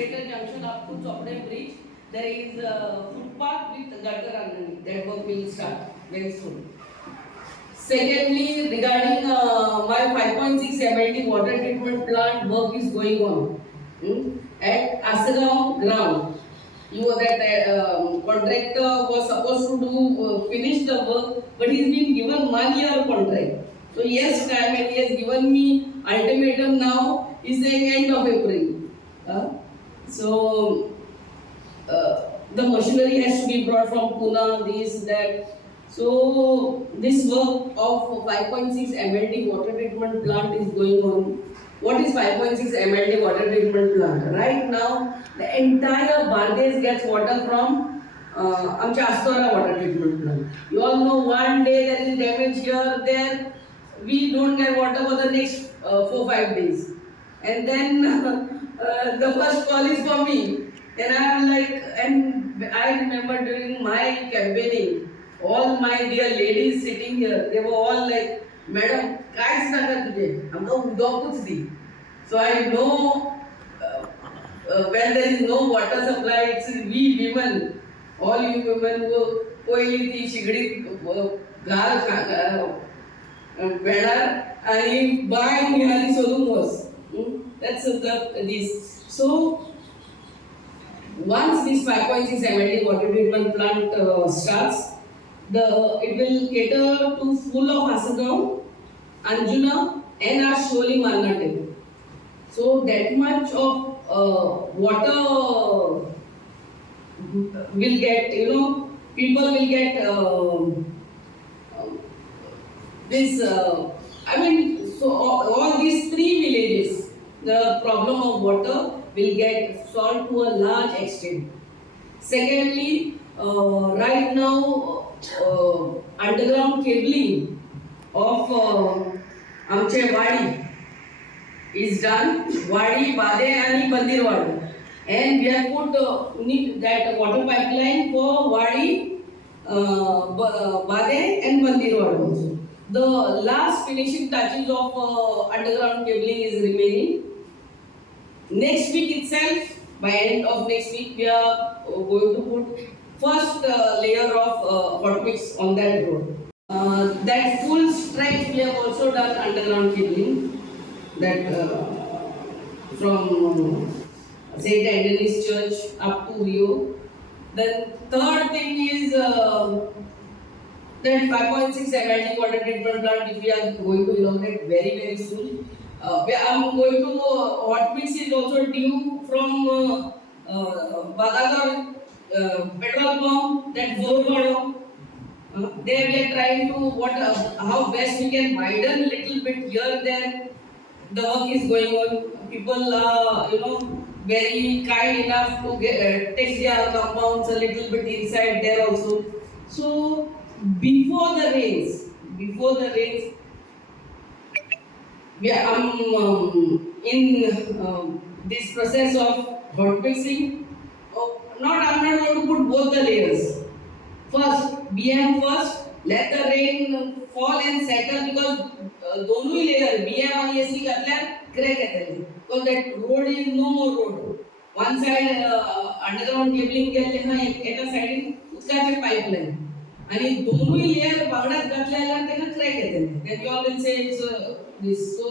Theatre Junction up to Chopde Bridge, there is a footpath with gutter underneath. That work will start very soon. Secondly, regarding my 5.6 MLT water treatment plant work is going on at Asagaon ground. Contractor was supposed to finish the work, but he's been given 1 year contract. So yes, time, and he has given me ultimatum now. He's saying end of April. So the machinery has to be brought from Pune, this, that. So this work of 5.6 MLT water treatment plant is going on. What is 5.6 MLT water treatment plant? Right now, the entire Bardez gets water from Amcha Astora water treatment plant. You all know one day there is damage here, there. We don't get water for the next 4-5 days. And then the first call is for me. And I am like, and I remember during my campaigning, all my dear ladies sitting here, they were all like, Madam, काहीच नका तुझे, हमको उदोकुच दी. So I know when there is no water supply, it's we women, all you women who कोई ती शिगडी गाल बेणार आणि bye निहाली सोडून was. That's this. So once this 5.6 MLT water treatment plant starts, it will cater to full of Asagaon, Anjuna, and our Sholi Marnate. So that much of water will get, people will get this. So all these 3 villages, the problem of water will get solved to a large extent. Secondly, right now, underground cabling of Amche Wadi is done. Wadi, Bade and Bandirwad. And we have put that water pipeline for Wadi, Bade and Bandirwad also. The last finishing touches of underground cabling is remaining. Next week itself, by end of next week, we are going to put first layer of hot mix on that road. That full stretch we have also done underground cabling. That from St. Anthony's Church up to Rio. The third thing is that 5.6 MLT water treatment plant which we are going to inaugurate very, very soon. I'm going to hot mix is also due from Bagagar petrol pump, that Zorgado. There we are trying to how best we can widen a little bit here there. The work is going on. People are very kind enough to take their compounds a little bit inside there also. So before the rains, we are in this process of hot mixing. I'm not going to put both the layers. First, BM first, let the rain fall and settle because दोनों ही layer BM and AC घातल्यार crack येतली. Because that road is no more road. One side underground cabling केले हा एका side उदकाचे pipeline. आणि दोनों ही layer बागडात घातल्यार तेना crack येतली. Then you all will say it's this. So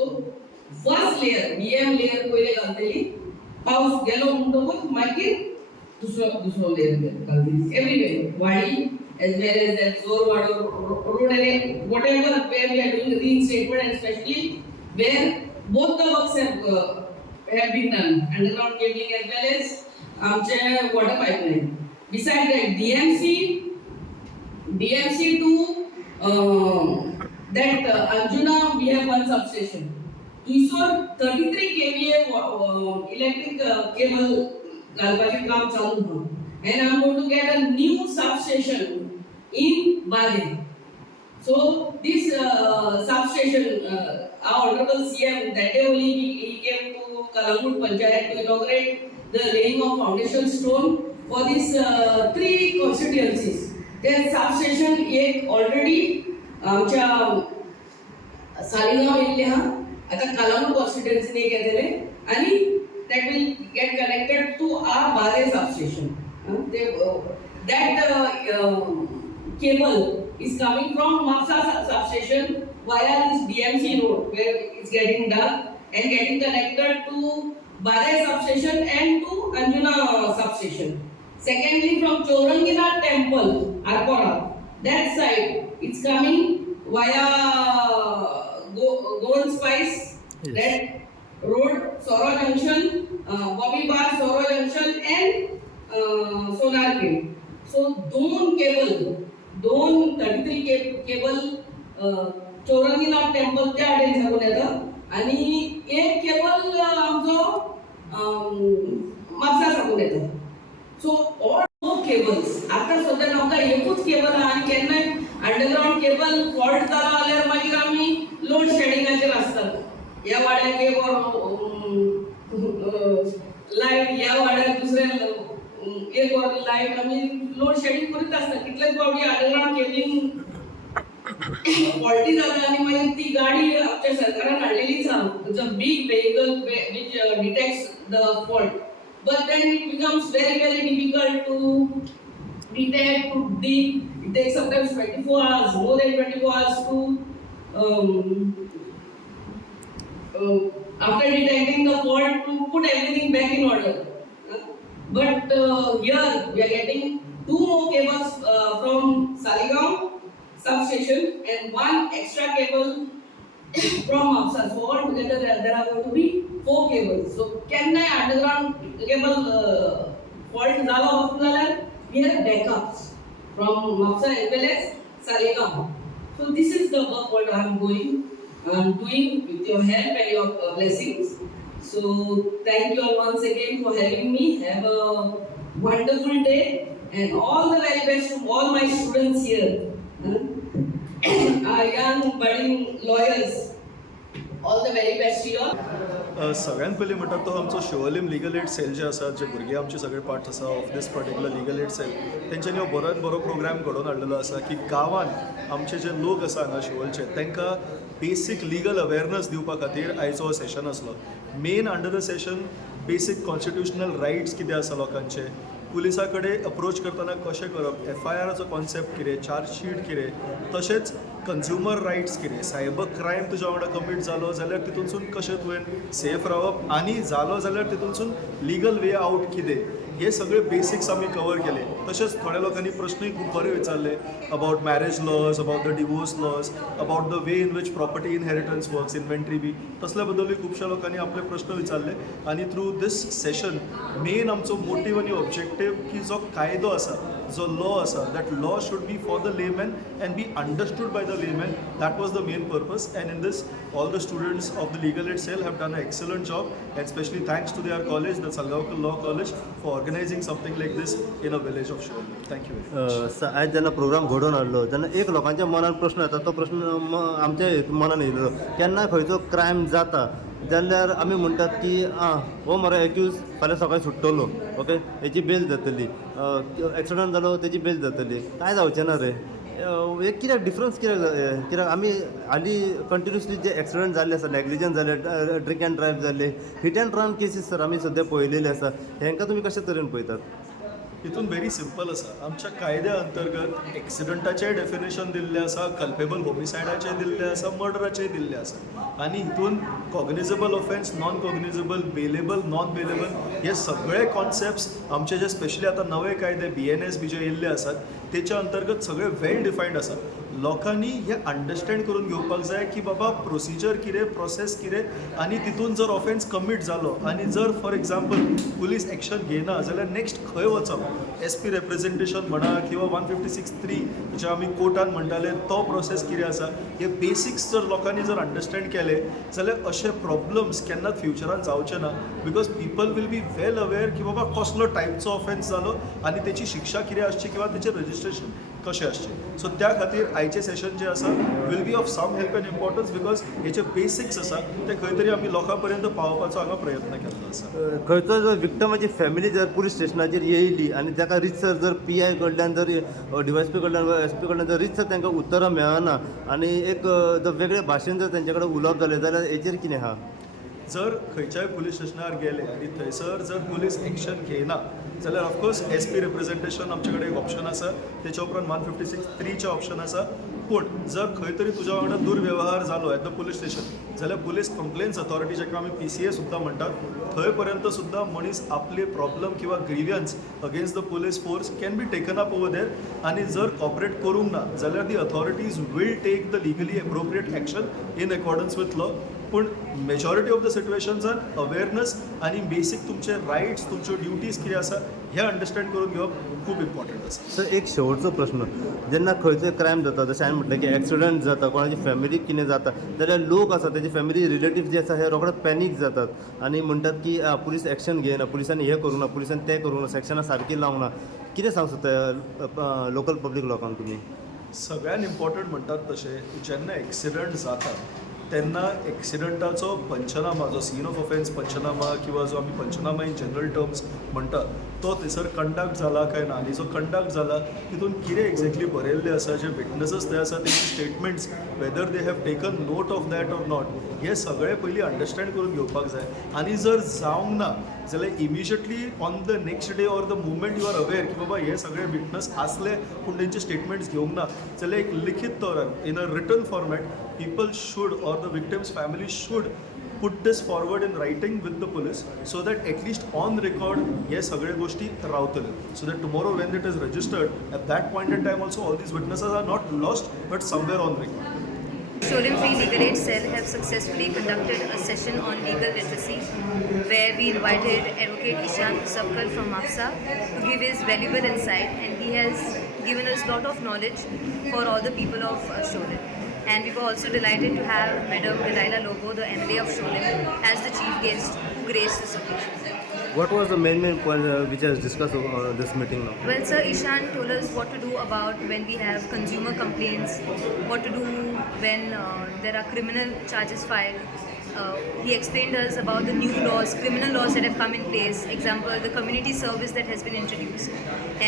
first layer BM layer पहिले घालतली. पाऊस गेलो म्हणटकूच मागीर दूसरो layer घालतली. Everywhere Wadi as well as that Zorwado road and whatever where we are doing reinstatement, and especially where both the works have been done, underground cabling as well as water pipeline. Besides that, DMC to that Anjuna we have one substation. Isor 33 kVA electric cable galvaji काम चालू है. And I am going to get a new substation in Bade. So this substation, our honorable CM, that day only he came to Kalangut Panchayat to inaugurate the laying of foundation stone for these 3 constituencies. Their substation एक already आमच्या सालिगाव इल्ले हा आता Calangute constituency ने घेतले आणि that will get connected to our Bade substation. That cable is coming from Mapsa substation via this DMC road where it's getting dug and getting connected to Bade substation and to Anjuna substation. Secondly, from Chauranginath temple, Arpora, that side, it's coming via Gold Spice, Yes. that road, Soro Junction, Bobby Bar, Soro Junction, and Sonar Gate. So, दोन 33 cable Chauranginath temple त्या आडेन साकून येता आणि एक cable आमचो म्हापसा साकून येता. So all four cables आता सध्या आमकां एकूच केबल आहा आनी केन्नाय अंडरग्राउंड केबल फॉल्ट जालो जाल्यार मागीर आमी लोड शेडिंगाचेर आसतात. ह्या वाड्याक एक लायट, ह्या वाड्याक दुसरे एक वर लायट, आमी लोड शेडिंग करीत आसता. कितलेच फावटी अंडरग्राउंड केबलिंग फॉल्टी जाता आनी मागीर ती गाडी आमच्या सरकारान हाडलेलीच आहा. It's a big vehicle which detects the fault. But then it becomes very difficult to detect, to dig. It takes sometimes 24 hours, more than 24 hours to after detecting the fault to put everything back in order. But here we are getting 2 more cables from Saligaon substation and 1 extra cable from Mapsa. So all together there are going to be 4 cables. So can I underground cable fault zalo asun zaल्यार we have backups from Mapsa as well as Saligaon. So this is the work what I am doing with your help and your blessings. So thank you all once again for having me. Have a wonderful day and all the very best to all my students here. Our young budding lawyers. All the very best to you all. सगळ्यात पयलीं म्हणटात तो आमचो Siolim legal aid cell जे आसा, जे भुरगे आमचे सगळे पार्ट आसा of this particular legal aid cell, तेंच्यांनी हो बरोच बरो प्रोग्राम घडोवन हाडलेलो आसा की गांवांत आमचे जे लोक आसा हांगा शिवोलचे तांकां बेसीक लीगल अवेरनस दिवपा खातीर आयचो हो सेशन आसलो. मेन अंडर द सेशन बेसीक कॉन्स्टिट्युशनल रायट्स कितें आसा लोकांचे, पुलिसा कडेन अप्रोच करतना कशें करप, FIRचो कॉन्सेप्ट कितें, चार्जशीट कितें, तशेंच कंज्युमर रायट्स कितें, सायबर क्रायम तुज्या वांगडा कमीट जालो जाल्यार तितूनसून कशें तुवें सेफ रावप आनी जालो जाल्यार तितूनसून लिगल वे आवट कितें, हे सगळे बेसिक्स आमी कवर केले. तशेंच थोड्या लोकांनी प्रश्नूय खूब बरे विचारले about marriage laws, about the divorce laws, about the way in which property inheritance works, inventory बी, तसल्या बद्दलूय खुबश्या लोकांनी आपले प्रश्न विचारले. आनी थ्रू दीस सेशन मेन आमचो मोटीव आनी ऑब्जेक्टीव की जो कायदो आसा, जो लॉ आसा, that law should be for the layman and be understood by the layman. That was the main purpose. And in this all the students of the legal aid cell have done an excellent job, and especially thanks to their college, the Salgaonkar Law College, for organizing something like this in a village of Shivalli. Thank you very much. आज जेन्ना programme घडोवन हाडलो तेन्ना एक लोकांच्या मनान प्रश्न येता, तो प्रश्न आमच्या मनान येयलो, केन्ना खंयचो क्रायम जाता जाल्यार आमी म्हणटात की हो मरे एक्यूज फाल्यां सकाळीं सुट्टलो, ओके, हेची बेल जातली, एक्सिडंट जालो तेची बेल जातली, काय जावचें ना रे. एक कित्याक डिफरन्स कित्याक आमी हालीं कंटिन्युअसली जे एक्सिडंट जाल्ले आसा, नेग्लिजन्स जाले, ड्रिंक एंड ड्रायव्ह जाल्ले, hit and run cases sir आमी सद्या पळयलेले आसा, हेंकां तुमी कशे तरेन पळयतात? हितून व्हेरी सिंपल आसा. आमच्या कायद्या अंतर्गत एक्सिडंटाचें डेफिनेशन दिल्लें आसा, कल्पेबल होमिसायडाचें दिल्लें आसा, मर्डराचेंय दिल्लें आसा. आनी हितून cognizable offence, non cognizable, bailable, non bailable, हे सगळे कॉन्सेप्ट्स आमचे जे स्पेशली आतां नवे कायदे BNS बी जे येयल्ले आसात तेच्या अंतर्गत सगळे वेल डिफायन्ड आसा. लोकांनी हे अंडरस्टँड करून घेवपाक जाय की बाबा प्रोसिजर कितें, प्रोसेस कितें, आनी तितून जर ऑफेन्स कमीट जालो आनी जर फॉर एक्झाम्पल पुलीस एक्शन घेयना जाल्यार नेक्स्ट खंय वचप, SP रिप्रेझेंटेशन म्हणा किंवा 156(3) जे आमी कोर्टान म्हणटाले तो प्रोसेस कितें आसा, हे बेसिक्स जर लोकांनी जर अंडरस्टँड केले जाल्यार अशे प्रॉब्लम्स केन्नाच फ्युचरान जावचे ना. Because people will be well aware की बाबा कसलो टायपचो ऑफेन्स जालो आनी तेची शिक्षा कितें आसची किंवा तेचें रजिस्ट्रेशन कशें आसचें. सो त्या खातीर आयचें सेशन जें आसा will be of some help and importance, because हेचे बेसिक्स आसा ते खंय तरी आमी लोकां पर्यंत पावोवपाचो हांगा प्रयत्न केल्लो आसा. खंयचो जर विक्टमाची फॅमिली जर पुलीस स्टेशनाचेर येयली आनी ताका रितसर जर PI कडल्यान जर DYSP कडल्यान वा SP कडल्यान जर रितसर तांकां उतरां मेळना आनी एक जर वेगळे भाशेन जर तेंचे कडेन उलोवप जालें जाल्यार हेचेर कितें आहा? जर खंयच्याय पुलीस स्टेशनार गेले आनी थंयसर जर पुलीस एक्शन घेयना जाल्यार ऑफकोर्स SP रिप्रेझेंटेशन आमचे कडेन एक ऑप्शन आसा, तेच्या उपरांत 156(3) ऑप्शन आसा. पूण जर खंय तरी तुज्या वांगडा दुर्व्यवहार जालो एट द पुलीस स्टेशन जाल्यार पुलीस कंप्लेन्स अथॉरिटी जाका आमी PCA सुद्दां म्हणटात, थंय पर्यंत सुद्दां मनीस आपले प्रॉब्लम किंवा grievance against the police force can be taken up over there. आनी जर कॉपरेट करूंक ना जाल्यार the authorities will take the legally appropriate action in accordance with law. पूण मेजॉरिटी ऑफ द सिट्युएशन्सान अवेरनस आनी बेसीक तुमचे रायट्स तुमच्यो ड्युटीज कितें आसा हें अंडरस्टँड करून घेवप खूब इम्पॉर्टंट आसा. सर एक शेवटचो प्रश्न, जेन्ना खंयचोय क्रायम जाता, जशें हांवें म्हटलें की एक्सिडंट जाता, कोणाची फॅमिलीक कितें जाता, जाल्यार लोक आसा तेजी फॅमिली रिलेटिव्ह जे आसा हे रोखडे पॅनीक जातात आनी म्हणटात की पुलीस एक्शन घेयना, पुलिसांनी हें करूं ना, पुलिसांनी तें करूं ना, सेक्शनां सारकी लावंक ना. कितें सांगू सोदता लोकल पब्लीक लोकांक तुमी? सगळ्यान इम्पॉर्टंट म्हणटात तशें जेन्ना एक्सिडंट जाता तेन्ना एक्सिडंटाचो पंचनामा, जो सीन ऑफ ऑफेन्स पंचनामा किंवा जो आमी पंचनामा इन जनरल टर्म्स म्हणटा, तो थंयसर कंडक्ट जाला काय ना, आनी जो कंडक्ट जाला तितून कितें एक्झॅक्टली बरयल्लें आसा, जे विटनसीस ते आसा तेची statements whether they have taken note of that or not, हे सगळें पयलीं अंडरस्टँड करून घेवपाक जाय. आनी जर जावंक ना जाल्यार immediately on the next day or the movement you are aware की बाबा हे सगळे विटनस आसले पूण तेंचे स्टेटमेंट्स घेवंक ना, जाल्यार एक लिखीत तौरान in a written format people should or the victim's family should put this forward in writing with the police so that at least on record हे सगळे गोष्टी रावतले, so that tomorrow when it is registered at that point in time also all these witnesses are not lost but somewhere on record. Sholim Free Legal Aid Cell have successfully conducted a session on legal literacy where we invited Advocate Ishan Sabkar from MAPSA to give his valuable insight, and he has given us a lot of knowledge for all the people of Sholim. And we were also delighted to have Madam Delilah Lobo, the MLA of Sholim, as the chief guest who graced this occasion. What was the main point which was discussed on this meeting now? Well, Sir Ishan told us what to do about when we have consumer complaints, what to do when there are criminal charges filed. He explained us about the new laws, criminal laws that have come in place. Example, the community service that has been introduced.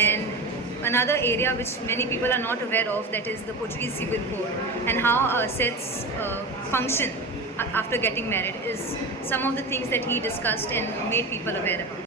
And another area which many people are not aware of, that is the Portuguese Civil Code, and how sets function after getting married, is some of the things that he discussed and made people aware about.